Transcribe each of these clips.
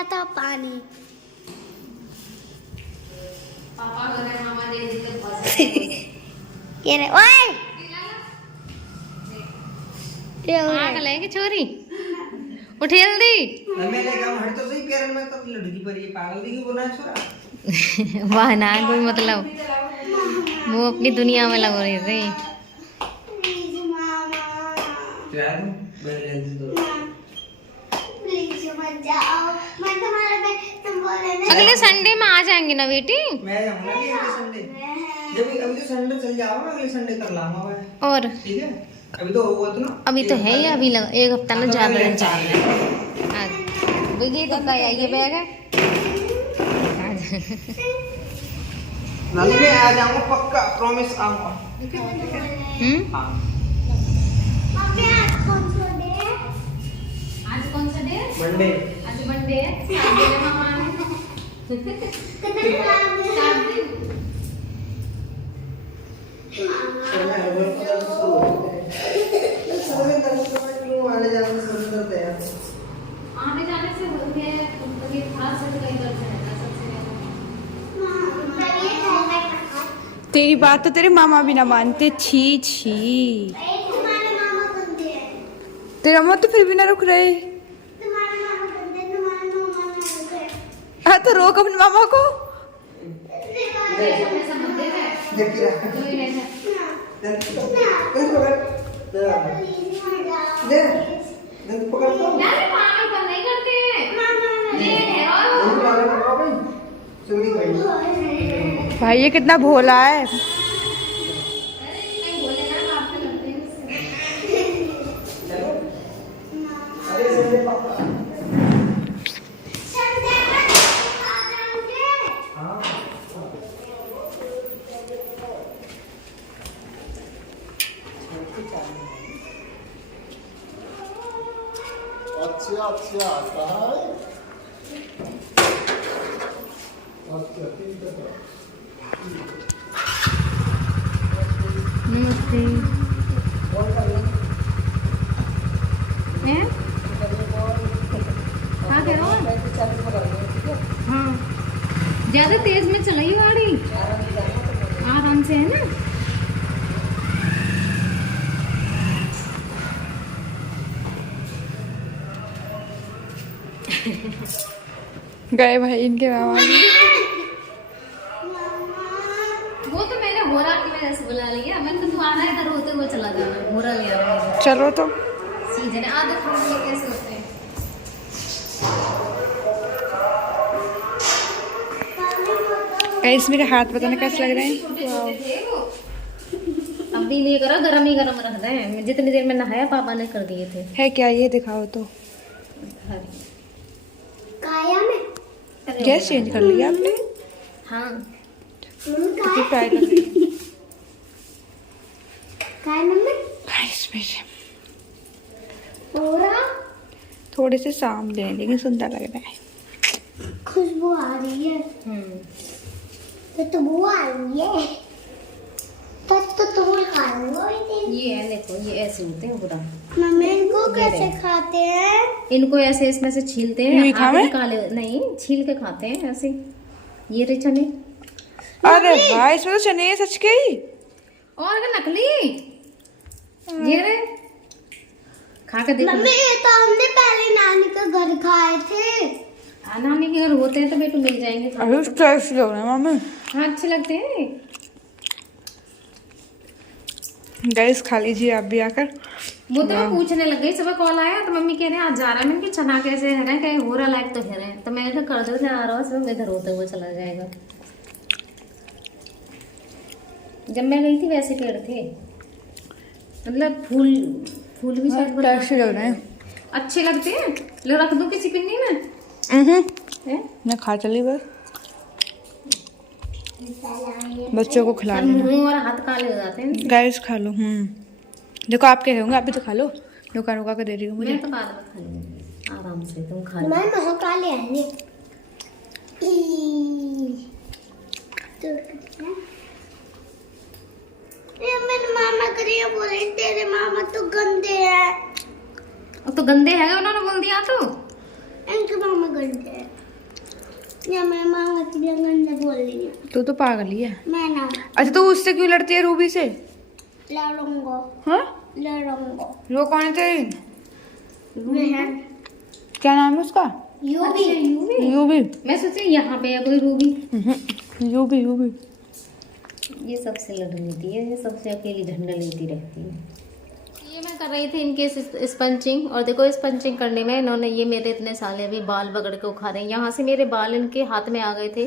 आया था पानी। पापा करे मामा दे देते बस। ये रे ओए आग लेके छोरी उठेल दी। मैं ले काम हट तो सही पैरन में तो लड़की पर ये पागल दी क्यों बोला छोरा। वाह ना कोई मतलब वो अपनी दुनिया में लग रही थी। प्लीज मामा, यार मेरे जल्दी दो प्लीज मत जाओ। मैं तुम्हारे पे तुम बोले ना अगले संडे में आ जाएंगे ना बेटी। मैं जाऊंगा कि अगले संडे जब अभी तो संडे चल जाओ अगले संडे कर लाऊंगा मैं। और ठीक है अभी तो हुआ तो ना अभी तो है ही अभी एक हफ्ता ना ज्यादा दिन चल रहा है। बिगी तो का ये बैग है। नानी मैं आ जाऊंगा पक्का प्रॉमिस आऊंगा। हाँ मम्मी आज कौन सा डे है? आज कौन सा डे है? मंडे आज मंडे है। संडे में मामा कितने काम है? 7 दिन। सर मैं हर बार पता तो शुरू होते हैं सर मैं दस मिनट क्यों आने जाने में शुरू करते हैं आने जाने से होते हैं कभी खास से कहीं कर सकता सबसे तेरी बात तो तेरे मामा भी ना मानते। छी छी तुम्हारे मामा बनते हैं। तेरा मामा तो फिर भी ना रुक रहे। तुम्हारे मामा बनते हैं, तुम्हारे मामा नहीं बनते। हाँ तो रोक अपने मामा को। ऐसा मंदिर है देखिए रहा तो ये ऐसा पकड़ तो यार पागल पर नहीं करते हैं ये है और चोरी कर भाई ये कितना भोला है। कहीं बोले ना आप तो करते हैं चलो अरे संडे पापा हाँ अच्छा अच्छा कहाँ है? अच्छा ठीक है नमस्ते हैं हाँ कह रहा हूँ हाँ ज्यादा तेज में चलाई गाड़ी आराम से है ना। गए भाई इनके मामा भी। वो तो मैंने होरा की वजह से बुला लिया। मैंने तो तू आ रहा है इधर होते हुए चला जाना। होरा लिया मैंने चलो तो सीधे ना आधे फोन में कैसे होते हैं। गाइस मेरे हाथ पता नहीं कैसे लग रहे हैं। छोटे छोटे थे वो। अब भी नहीं करो गरम ही गरम रख दें। जितनी देर में नहाया पापा ने कर दिए थे। है क्या ये दिखाओ तो। काया में गैस चेंज कर लिया आपने। हाँ मम्मी कितनी प्यारी लग रही है। काय मम्मी गाइस मेरे पूरा थोड़े से सामने हैं लेकिन सुंदर लग रहा है। खुशबू आ रही है। तो वो आ रही है तो तुम खा लो। ये है देखो ये ऐसे होते हैं पूरा। मम्मी इनको कैसे खाते हैं? इनको ऐसे इसमें से छीलते यूं ही हैं। खावे? आधे काले नहीं छील के खाते हैं ऐसे। ये रे चने अरे भाई इसमें तो चने हैं सच के ही। और क्या नकली ये रे खा के देखो। मम्मी ये तो हमने पहले नानी के घर खाए थे। नानी के घर होते हैं तो बेटू मिल जाएंगे खा अरे टेस्टी लग रहे हैं मामा। हाँ अच्छे लगते हैं। गाइस खा लीजिए आप भी आकर। वो तो मैं पूछने लग गई सुबह कॉल आया तो मम्मी कह रहे हैं आज जा रहा है। मैंने कहा चना कैसे है कहीं हो रहा लायक तो है तो मैंने कहा कर दो आ रहा हूँ सुबह इधर होते हुए चला जाएगा। जब मैं गई थी वैसे पेड़ थे मतलब फूल फूल भी शायद टेस्टी लग रहे हैं। अच्छे लगते हैं। लो रख दो किसी पिन्नी में है? मैं खा चली बस बच्चों को खिला देना। मुंह और हाथ काले हो जाते हैं। गाइस खा लो। देखो आप कह रहे होंगे आप भी तो खा लो। रुका रुका कर दे रही हूँ मुझे। मैं तो बाद में खा लूंगी आराम से तुम खा लो। मैं वहाँ खा ले आएंगे। मेरे मामा करिए बोले तेरे मामा तो गंदे हैं। अब तो गंदे है उन्होंने बोल दिया तो। इनके मामा गंदे हैं। या मैं मामा की गंदे बोल रही हूँ। तू तो पागल ही है। मैं ना अच्छा तो उससे क्यों लड़ती है रूबी से? लड़ूंगा। हाँ लड़ूंगा। वो कौन है तेरी? बहन। क्या नाम है उसका? यूबी। यूबी। मैं सोची यहाँ पे है कोई रूबी। UV UV. ये सबसे लड़ लेती है, ये सबसे अकेली झंडा लेती रहती है। ये मैं कर रही थी इनके स्पंचिंग, और देखो स्पंचिंग करने में इन्होंने ये मेरे इतने साले अभी बाल पकड़ के उखाड़े हैं। यहाँ से मेरे बाल इनके हाथ में आ गए थे,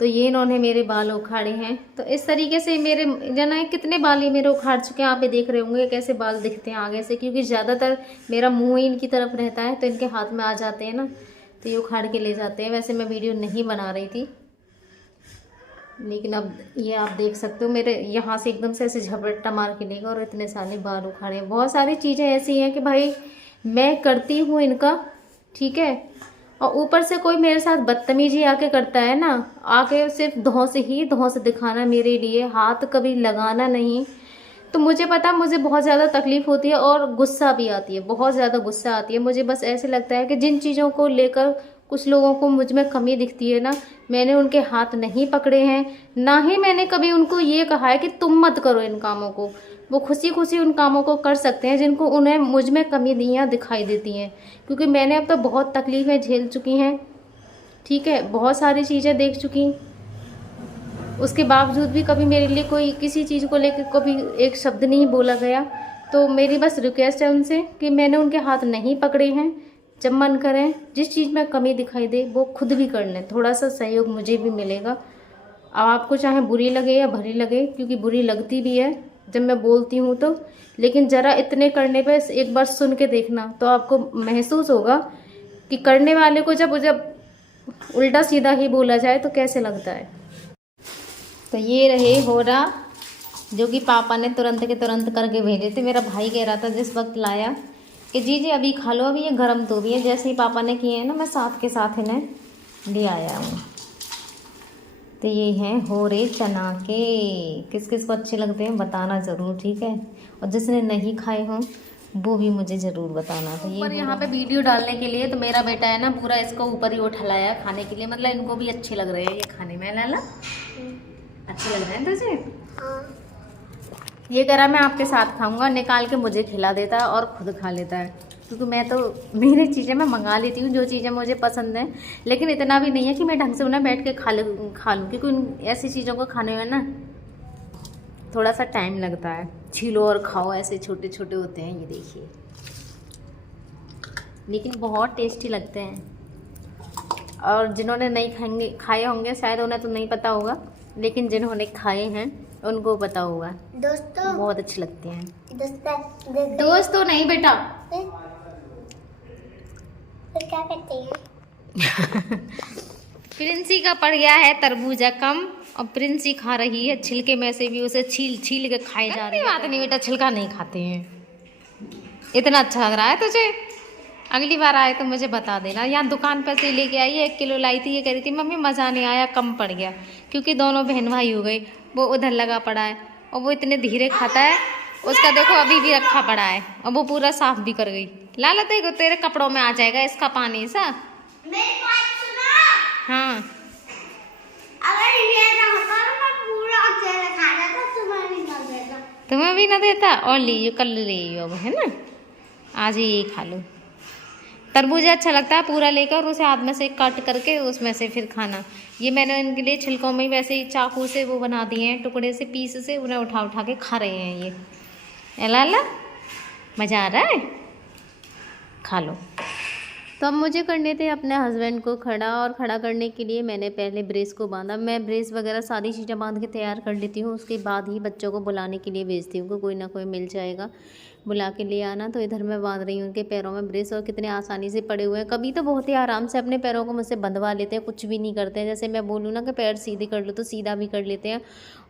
तो ये इन्होंने मेरे बाल उखाड़े हैं। तो इस तरीके से मेरे जाना है कितने बाल ये मेरे उखाड़ चुके हैं। आप ये देख रहे होंगे कैसे बाल दिखते हैं आगे से, क्योंकि ज़्यादातर मेरा मुँह ही इनकी तरफ रहता है, तो इनके हाथ में आ जाते हैं ना, तो ये उखाड़ के ले जाते हैं। वैसे मैं वीडियो नहीं बना रही थी, लेकिन अब ये आप देख सकते हो मेरे यहाँ से एकदम से ऐसे झपट्टा मार के लेगा और इतने सारे बाल उखाड़े। बहुत सारी चीज़ें ऐसी हैं कि भाई मैं करती हूँ इनका, ठीक है, और ऊपर से कोई मेरे साथ बदतमीजी आके करता है ना, आके सिर्फ धौंस दिखाना मेरे लिए, हाथ कभी लगाना नहीं। तो मुझे पता, मुझे बहुत ज़्यादा तकलीफ़ होती है और गुस्सा भी आती है, बहुत ज़्यादा गुस्सा आती है। मुझे बस ऐसे लगता है कि जिन चीज़ों को लेकर कुछ लोगों को मुझ में कमी दिखती है ना, मैंने उनके हाथ नहीं पकड़े हैं, ना ही मैंने कभी उनको ये कहा है कि तुम मत करो इन कामों को। वो खुशी खुशी उन कामों को कर सकते हैं जिनको उन्हें मुझ में कमियां दिखाई देती हैं, क्योंकि मैंने अब तो बहुत तकलीफ़ें झेल चुकी हैं, ठीक है, बहुत सारी चीज़ें देख चुकी, उसके बावजूद भी कभी मेरे लिए कोई किसी चीज़ को लेकर कभी एक शब्द नहीं बोला गया। तो मेरी बस रिक्वेस्ट है उनसे कि मैंने उनके हाथ नहीं पकड़े हैं। जब मन करें, जिस चीज़ में कमी दिखाई दे वो खुद भी कर लें, थोड़ा सा सहयोग मुझे भी मिलेगा। अब आपको चाहे बुरी लगे या भरी लगे, क्योंकि बुरी लगती भी है जब मैं बोलती हूँ तो, लेकिन ज़रा इतने करने पे एक बार सुन के देखना तो आपको महसूस होगा कि करने वाले को जब उल्टा सीधा ही बोला जाए तो कैसे लगता है। तो ये रहे होरा, जो कि पापा ने तुरंत के तुरंत करके भेजे थे। मेरा भाई कह रहा था जिस वक्त लाया कि जी अभी खा लो, अभी ये गर्म तो भी है। जैसे ही पापा ने किए हैं ना, मैं साथ के साथ इन्हें ले आया हूँ। तो ये हैं होरे चना के, किस किस को अच्छे लगते हैं बताना ज़रूर, ठीक है, और जिसने नहीं खाए हों वो भी मुझे ज़रूर बताना। तो ये यहाँ पे वीडियो डालने के लिए तो मेरा बेटा है ना पूरा इसको ऊपर ही उठलाया खाने के लिए, मतलब इनको भी अच्छे लग रहे हैं ये खाने में। लाला अच्छे लग रहे हैं तुझे? ये करा मैं आपके साथ खाऊंगा, निकाल के मुझे खिला देता है और खुद खा लेता है, क्योंकि मैं तो मेरी चीज़ें मैं मंगा लेती हूँ जो चीज़ें मुझे पसंद हैं, लेकिन इतना भी नहीं है कि मैं ढंग से उन्हें बैठ के खा लूँ, क्योंकि उन ऐसी चीज़ों को खाने में ना थोड़ा सा टाइम लगता है। छीलो और खाओ, ऐसे छोटे छोटे होते हैं ये देखिए, लेकिन बहुत टेस्टी लगते हैं। और जिन्होंने नहीं खाए होंगे शायद उन्हें तो नहीं पता होगा, लेकिन जिन्होंने खाए हैं उनको पता होगा। दोस्तों बहुत अच्छे लगते हैं। दोस्तों नहीं बेटा, फिर क्या करते हैं? प्रिंसी का पड़ गया है तरबूजा कम, और प्रिंसी खा रही है छिलके में से भी, उसे छील के खाए जा रही है। बात नहीं बेटा, छिलका नहीं खाते हैं। इतना अच्छा लग रहा है तुझे? अगली बार आए तो मुझे बता देना। यहाँ दुकान पर से लेके आई है, 1 किलो लाई थी। ये कह रही थी मम्मी मज़ा नहीं आया, कम पड़ गया, क्योंकि दोनों बहन भाई हो गए। वो उधर लगा पड़ा है और वो इतने धीरे खाता है, उसका देखो अभी भी रखा पड़ा है, और वो पूरा साफ भी कर गई। लाला देखो तेरे कपड़ों में आ जाएगा इसका पानी सा। मेरी बात सुनो। हाँ, अगर ये ना होता ना मैं पूरा अकेले खा जाता, तुम्हें भी ना देता। तुम्हें भी ना देता, और लीजिए कल ले अब, है ना, आज ही ये खा लो। तरबूजा अच्छा लगता है पूरा लेकर, उसे हाथ में से काट करके उसमें से फिर खाना। ये मैंने इनके लिए छिलकों में वैसे ही चाकू से वो बना दिए हैं, टुकड़े से पीस से उन्हें उठा उठा के खा रहे हैं ये। लाला मज़ा आ रहा है, खा लो। तो अब मुझे करने थे अपने हस्बैंड को खड़ा, और खड़ा करने के लिए मैंने पहले ब्रेस को बांधा। मैं ब्रेस वगैरह सारी चीज़ें बांध के तैयार कर लेती हूँ, उसके बाद ही बच्चों को बुलाने के लिए भेजती हूँ कि कोई ना कोई मिल जाएगा, बुला के ले आना। तो इधर मैं बांध रही हूँ उनके पैरों में ब्रेस, और कितने आसानी से पड़े हुए हैं। कभी तो बहुत ही आराम से अपने पैरों को मुझसे बंधवा लेते हैं, कुछ भी नहीं करते हैं। जैसे मैं बोलूँ ना कि पैर सीधे कर लो तो सीधा भी कर लेते हैं,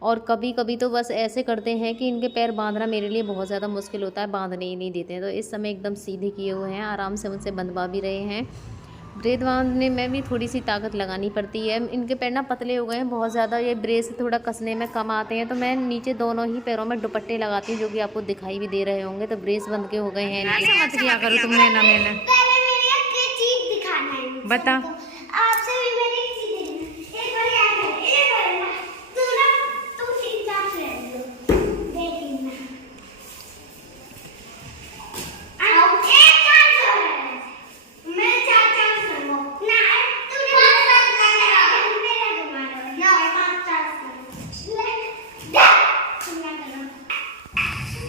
और कभी कभी तो बस ऐसे करते हैं कि इनके पैर बांधना मेरे लिए बहुत ज़्यादा मुश्किल होता है, बांधने ही नहीं देते हैं। तो इस समय एकदम सीधे किए हुए हैं, आराम से मुझसे बंधवा भी रहे हैं। ब्रेस बांधने में भी थोड़ी सी ताकत लगानी पड़ती है, इनके पैर ना पतले हो गए हैं बहुत ज़्यादा, ये ब्रेस थोड़ा कसने में कम आते हैं। तो मैं नीचे दोनों ही पैरों में दुपट्टे लगाती हूँ, जो कि आपको दिखाई भी दे रहे होंगे। तो ब्रेस बंद के हो गए हैं इनके। मत किया करो तुमने ना, मैंने पहले मेरे एक चीज दिखाना है, बता। आपसे भी मेरी चीज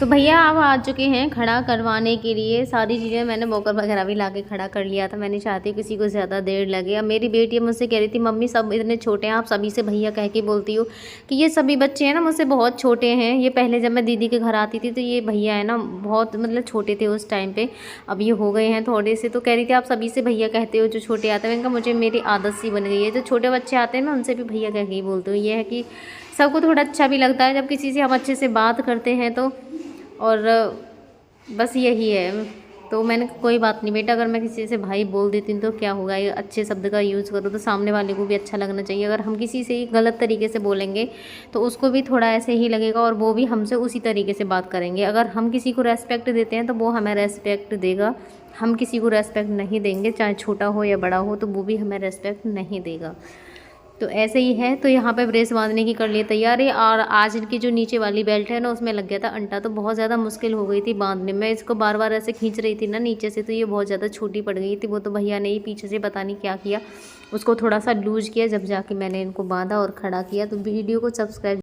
तो भैया अब आ चुके हैं खड़ा करवाने के लिए। सारी चीज़ें मैंने वॉकर वगैरह भी लाके खड़ा कर लिया था। मैं नहीं चाहती किसी को ज़्यादा देर लगे। अब मेरी बेटी मुझसे कह रही थी मम्मी सब इतने छोटे हैं, आप सभी से भैया कह के बोलती हो कि ये सभी बच्चे हैं ना मुझसे बहुत छोटे हैं। ये पहले जब मैं दीदी के घर आती थी तो ये भैया है ना बहुत मतलब छोटे थे उस टाइम पर, अब ये हो गए हैं थोड़े से। तो कह रही थी आप सभी से भैया कहते हो जो छोटे आते हैं। मैंने कहा मुझे मेरी आदत सी बन गई है, जो छोटे बच्चे आते हैं मैं उनसे भी भैया कह के ही बोलती हूँ। ये है कि सबको थोड़ा अच्छा भी लगता है जब किसी से हम अच्छे से बात करते हैं तो, और बस यही है। तो मैंने कोई बात नहीं बेटा, अगर मैं किसी से भाई बोल देती हूँ तो क्या होगा, ये अच्छे शब्द का यूज़ करो तो सामने वाले को भी अच्छा लगना चाहिए। अगर हम किसी से गलत तरीके से बोलेंगे तो उसको भी थोड़ा ऐसे ही लगेगा और वो भी हमसे उसी तरीके से बात करेंगे। अगर हम किसी को रेस्पेक्ट देते हैं तो वो हमें रेस्पेक्ट देगा, हम किसी को रेस्पेक्ट नहीं देंगे चाहे छोटा हो या बड़ा हो तो वो भी हमें रेस्पेक्ट नहीं देगा। तो ऐसे ही है। तो यहाँ पे ब्रेस बांधने की कर लिए तैयारी, और आज इनकी जो नीचे वाली बेल्ट है ना उसमें लग गया था अंटा, तो बहुत ज़्यादा मुश्किल हो गई थी बांधने में। इसको बार बार ऐसे खींच रही थी ना नीचे से तो ये बहुत ज़्यादा छोटी पड़ गई थी। वो तो भैया ने ही पीछे से पता नहीं क्या किया, उसको थोड़ा सा लूज किया जब जाके मैंने इनको बांधा और खड़ा किया। तो वीडियो को सब्सक्राइब